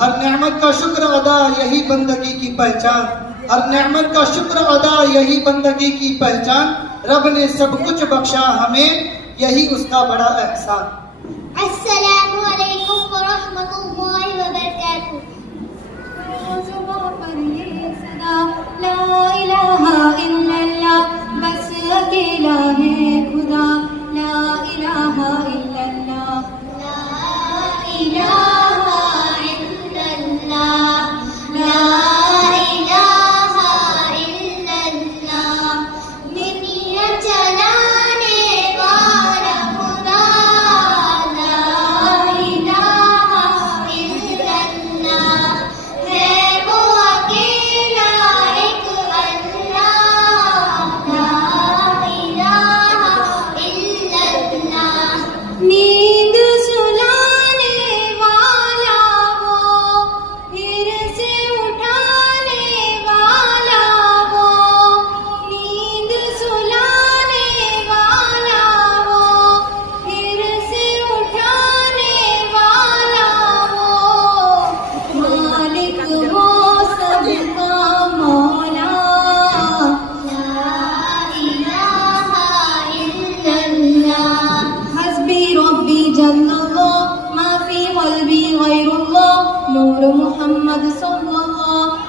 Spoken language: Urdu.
ہر نعمت کا شکر ادا یہی بندگی کی پہچان، ہر نعمت کا شکر ادا یہی بندگی کی پہچان، رب نے سب کچھ بخشا ہمیں یہی اس کا بڑا احسان۔ السلام علیکم ورحمۃ اللہ وبرکاتہ۔ لا الہ الا اللہ، بس اکیلا ہے خدا، لا الہ الا اللہ، لا الہ الا اللہ، لا الہ الا اللہ، دنیا چلانے والا خدا، لا الہ الا اللہ، ہے وہ اکیلا ایک اللہ، لا الہ الا اللہ۔ نیند سلانے والا وہ، پھر سے اٹھانے والا وہ، نیند سلانے والا وہ، پھر سے اٹھانے والا وہ، مالک وہ سب کا مولا، لا الہ الا اللہ۔ حسبی ربی جل اللہ، ما فی قلبی غیر اللہ، نور محمد صلی اللہ